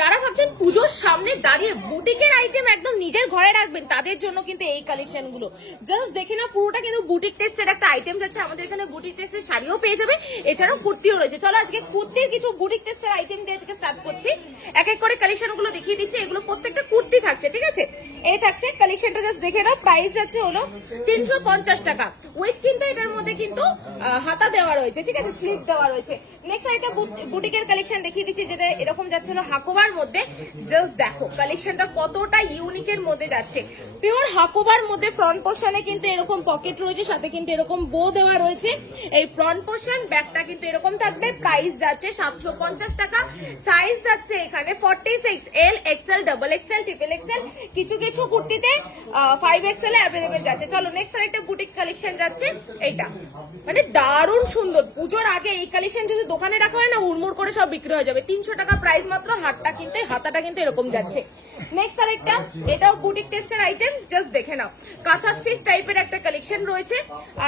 যারা ভাবছেন পুজোর সামনে দাঁড়িয়ে বুটিকের আইটেম একদম নিজের ঘরে রাখবেন তাদের জন্য কিন্তু এই কালেকশন গুলো জাস্ট দেখে না, পুরোটা কিন্তু বুটিক টেস্টের একটা আইটেম যাচ্ছে। আমাদের এখানে বুটিক টেস্টের শাড়িও পেয়ে যাবে, এছাড়াও কুর্তিও রয়েছে। চলো আজকে কুর্তির কিছু বুটিক টেস্টের আইটেম দিয়ে আজকে স্টার্ট করছি। এক এক করে কালেকশন গুলো দেখিয়ে দিচ্ছি। এগুলো প্রত্যেকটা কুর্তি থাকছে, ঠিক আছে? এই থাকছে কালেকশনটা, জাস্ট দেখে নাও। প্রাইস যাচ্ছে হলো 350 টাকা উইথ কিন্তু এটার মধ্যে কিন্তু হাতা দেওয়া রয়েছে, ঠিক আছে, স্লিপ দেওয়া রয়েছে। নেক্সট আরেকটা বুটিকের কালেকশন দেখিয়ে দিচ্ছি, যেটা এরকম যাচ্ছে হলো হাকোবার মধ্যে। জাস্ট দেখো কালেকশনটা কতটা ইউনিকের মধ্যে যাচ্ছে। পিওর হাকোবার মধ্যে ফ্রন্ট পোর্শনে কিন্তু এরকম পকেট রয়েছে, সাথে কিন্তু এরকম বো দেওয়া রয়েছে। এই ফ্রন্ট পোর্শন, ব্যাকটা কিন্তু এরকম থাকবে। প্রাইস যাচ্ছে 750 টাকা। সাইজ যাচ্ছে এখানে 46, L, XL, double XL, triple XL, কিছু কিছু কুর্তিতে 5XL অ্যাভেলেবেল যাচ্ছে। চলো নেক্সট আরেকটা বুটিক কালেকশন যাচ্ছে, এইটা মানে দারুণ সুন্দর। পুজোর আগে এই কালেকশন যদি দোকানে রাখা হয় না, হুড়মুড় করে সব বিক্রি হয়ে যাবে। 300 টাকা প্রাইস মাত্র। হাতাটা কিন্তু এরকম যাচ্ছে। নেক্সট আরেকটা, এটাও বুটিক টেস্টের আইটেম, জাস্ট দেখে নাও। কাঁথা স্টিচ টাইপের একটা কালেকশন রয়েছে,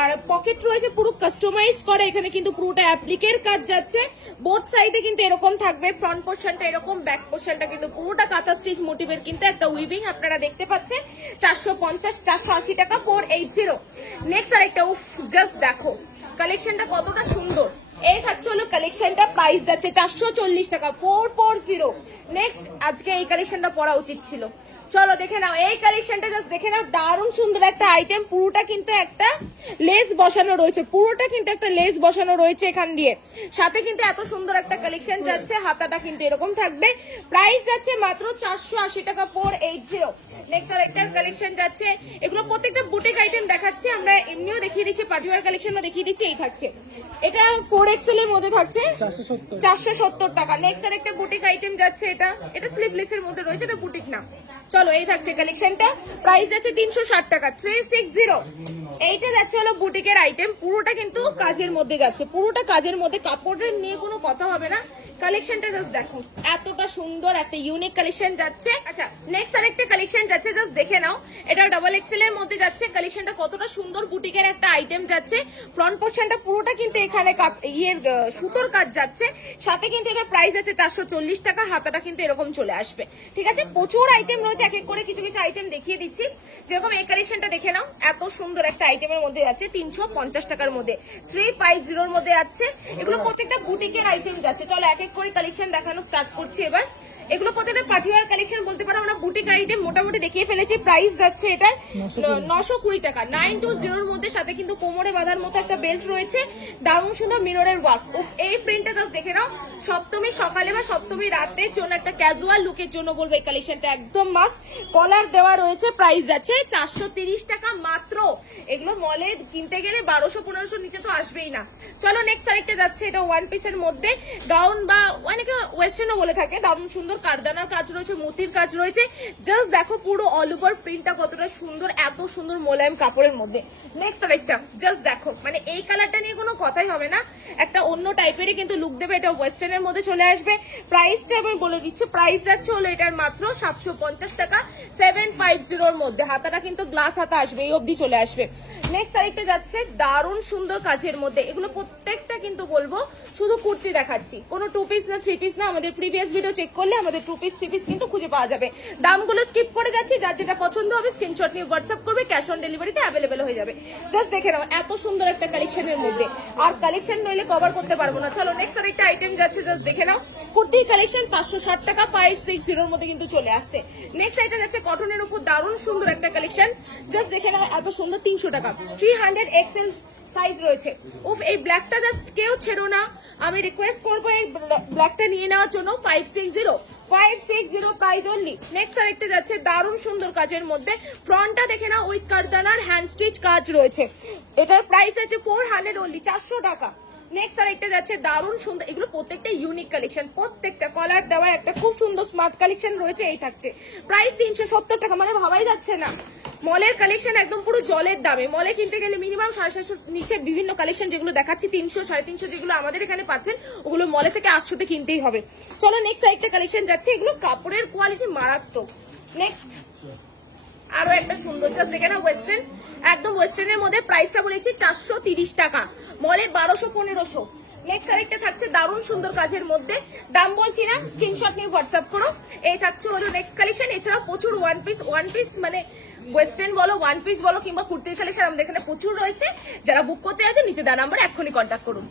আর পকেট রয়েছে পুরো কাস্টমাইজ করে। এখানে কিন্তু পুরোটা অ্যাপ্লিকের কাজ যাচ্ছে। বোথ সাইডে কিন্তু এরকম থাকবে। ফ্রন্ট পোর্শনটা এরকম, ব্যাক পোর্শনটা কিন্তু পুরোটা কাঁথা স্টিচ মোটিভের কিন্তু একটা উইভিং আপনারা দেখতে পাচ্ছেন। 450, 480 টাকা 480। নেক্সট আরেকটা, উফ জাস্ট দেখো কালেকশনটা কতটা সুন্দর। এই থাকছে হলো কালেকশনটা, প্রাইস যাচ্ছে 440 টাকা 440। নেক্সট, আজকে এই কালেকশনটা পরা উচিত ছিল। চলো দেখে নাও এই কালেকশনটা, জাস্ট দেখে নাও। দারুণ সুন্দর একটা আইটেম। পুরোটা কিন্তু একটা লেস বসানো রয়েছে, পুরোটা কিন্তু একটা লেস বসানো রয়েছে এখান দিয়ে। সাথে কিন্তু এত সুন্দর একটা কালেকশন যাচ্ছে। হাতাটা কিন্তু এরকম থাকবে। প্রাইস যাচ্ছে মাত্র 480 টাকা 480। নেক্সট আর একটা কালেকশন যাচ্ছে। এগুলো প্রত্যেকটা বুটিক আইটেম দেখাচ্ছি আমরা, এমনিও দেখিয়ে দিচ্ছি, পার্টিওয়ার কালেকশনও দেখিয়ে দিচ্ছি। এই থাকছে, এটা 4XL এর মধ্যে থাকছে 470 টাকা। নেক্সট আর একটা বুটিক আইটেম যাচ্ছে, এটা স্লিভলেস এর মধ্যে রয়েছে, এটা বুটিক না। চলো এই থাকছে কালেকশনটা, প্রাইস যাচ্ছে 360 টাকা 360। এইটা যাচ্ছে হলো বুটিকের আইটেম, পুরোটা কিন্তু কাজের মধ্যে যাচ্ছে, পুরোটা কাজের মধ্যে, কাপড়ের নিয়ে কোনো কথা হবে না। কালেকশনটা জাস্ট দেখো, এতটা সুন্দর একটা ইউনিক কালেকশন যাচ্ছে। আচ্ছা নেক্সট আরেকটা কালেকশন যাচ্ছে, জাস্ট দেখে নাও। এটা ডাবল এক্সেল এর মধ্যে যাচ্ছে। কালেকশনটা কতটা সুন্দর, বুটিকের একটা আইটেম যাচ্ছে। ফ্রন্ট পোর্শনটা পুরোটা কিন্তু এখানে সুতোর কাজ যাচ্ছে। সাথে কিন্তু এটার প্রাইস আছে 440 টাকা। হাতাটা কিন্তু এরকম চলে আসবে, ঠিক আছে। প্রচুর আইটেম রয়েছে, এক এক করে কিছু কিছু আইটেম দেখিয়ে দিচ্ছি। যেরকম এই কালেকশনটা দেখে নাও, এত সুন্দর একটা আইটেমের মধ্যে যাচ্ছে 350 টাকার মধ্যে, 350 এর মধ্যে যাচ্ছে। এগুলো প্রত্যেকটা বুটিকের আইটেম যাচ্ছে। চলো এক এক করে কালেকশন দেখানো স্টার্ট করছি এবার। এগুলো প্রত্যেকটা পার্টিওয়ার কালেকশন বলতে পারো, আমরা বুটিক আইটেম মোটামুটি দেখিয়ে ফেলেছি। প্রাইস যাচ্ছে এটার 920 টাকা 920 এর মধ্যে। সাথে কিন্তু কোমরে বাঁধার মতো একটা বেল্ট রয়েছে, দারুণ সুন্দর মিররের ওয়ার্ক। এই প্রিন্টটা জাস্ট দেখে নাও। সপ্তমী সকালে বা সপ্তমী রাতের জন্য একটা ক্যাজুয়াল লুকের জন্য বলবো এই কালেকশনটা একদম মাস্ট। কলার দেওয়া রয়েছে। প্রাইস যাচ্ছে 430 টাকা মাত্র। এগুলো মলে কিনতে গেলে 1200-1500 নিচে তো আসবেই না। চলো নেক্সট আরেকটা যাচ্ছে, এটা ওয়ান পিসের মধ্যে গাউন বা অনেকে ওয়েস্টার্নও বলে থাকে। দারুণ সুন্দর কারদানার কাজ রয়েছে, মতির কাজ রয়েছে। জাস্ট দেখো পুরো অল ওভার প্রিন্টটা কতটা সুন্দর, এত সুন্দর মোলায়েম কাপড়ের মধ্যে। নেক্সট আরেকটা, জাস্ট দেখো, মানে এই কালারটা নিয়ে কোনো কথাই হবে না, একটা অন্য টাইপেরই কিন্তু লুক দেবে। এটা ওয়েস্টার্নের মধ্যে চলে আসবে। প্রাইসটা আমি বলে দিচ্ছি, প্রাইস যাচ্ছে হলো এটার মাত্র 750 টাকা 750 এর মধ্যে। হাতাটা কিন্তু গ্লাস হাতা আসবে, এই অবধি চলে আসবে। নেক্সট আরেকটা যাচ্ছে দারুণ সুন্দর কাজের মধ্যে। এগুলো প্রত্যেকটা কিন্তু বলবো শুধু কুর্তি দেখাচ্ছি, কোনো 2 পিস না 3 পিস না। আমাদের প্রিভিয়াস ভিডিও চেক করলে আমাদের 2 পিস 3 পিস কিন্তু খুঁজে পাওয়া যাবে। দামগুলো স্কিপ করে যাচ্ছি, যার যেটা পছন্দ হবে স্ক্রিনশট নিয়ে হোয়াটসঅ্যাপ করবে, ক্যাশ অন ডেলিভারিতে অ্যাভেলেবেল হয়ে যাবে। জাস্ট দেখে নাও এত সুন্দর একটা কালেকশনের মধ্যে, আর কালেকশন নইলে কভার করতে পারবো না। চলো নেক্সট আরেকটা আইটেম যাচ্ছে, জাস্ট দেখে নাও। কুর্তি কালেকশন 560 টাকা 560 এর মধ্যে কিন্তু চলে আসছে। নেক্সট আইটেম যাচ্ছে কটনের উপর, দারুণ সুন্দর একটা কালেকশন, জাস্ট দেখে নাও এত সুন্দর। 300 টাকা 300XL সাইজ রয়েছে। উফ এই ব্ল্যাকটা জাস্ট কেউ ছেড়ো না, আমি রিকোয়েস্ট করবো এই ব্ল্যাকটা নিয়ে নেওয়ার জন্য। 560 প্রাইস অনলি। নেক্সট আরেকটা যাচ্ছে দারুণ সুন্দর কাজের মধ্যে, ফ্রন্টটা দেখে নাও উইথ কারদানার হ্যান্ড স্টিচ কাজ রয়েছে। এটার প্রাইস আছে 400 অনলি 400 টাকা। নেক্সট আরেকটা যাচ্ছে দারুণ সুন্দর, এগুলো প্রত্যেকটা ইউনিক কালেকশন, প্রত্যেকটা কলার দেওয়া একটা খুব সুন্দর স্মার্ট কালেকশন রয়েছে। এই থাকছে প্রাইস 370 টাকা, মানে ভাবাই যাচ্ছে না। মলের কালেকশন একদম পুরো জলের দামে, মলে কিনতে গেলে মিনিমাম 750 নিচে বিভিন্ন কালেকশন যেগুলো দেখাচ্ছি 300 350, যেগুলো আমাদের এখানে পাচ্ছেন ওগুলো মলে থেকে 800-তে কিনতেই হবে। চলো নেক্সট আরেকটা কালেকশন যাচ্ছে, এগুলো কাপড়ের কোয়ালিটি মারাত্মক। নেক্সট আরো একটা সুন্দর, জাস্ট দেখে না ওয়েস্টার্ন, একদম ওয়েস্টার্নের মধ্যে। প্রাইসটা বলেছি 430 টাকা, মলে 1200-1500। নেক্সট আরেকটা থাকছে দারুণ সুন্দর কাজের মধ্যে, দাম বলছি না, স্ক্রিনশট নিয়ে হোয়াটসঅ্যাপ করো। এই থাকছে হলো নেক্সট কালেকশন। এছাড়াও প্রচুর ওয়ান পিস মানে ওয়েস্টার্ন বলো, ওয়ান পিস বলো কিংবা কুর্তির কালেকশন আমাদের এখানে প্রচুর রয়েছে। যারা বুক করতে আছে নিচে দেওয়া নাম্বার এক্ষুনি কন্ট্যাক্ট করুন।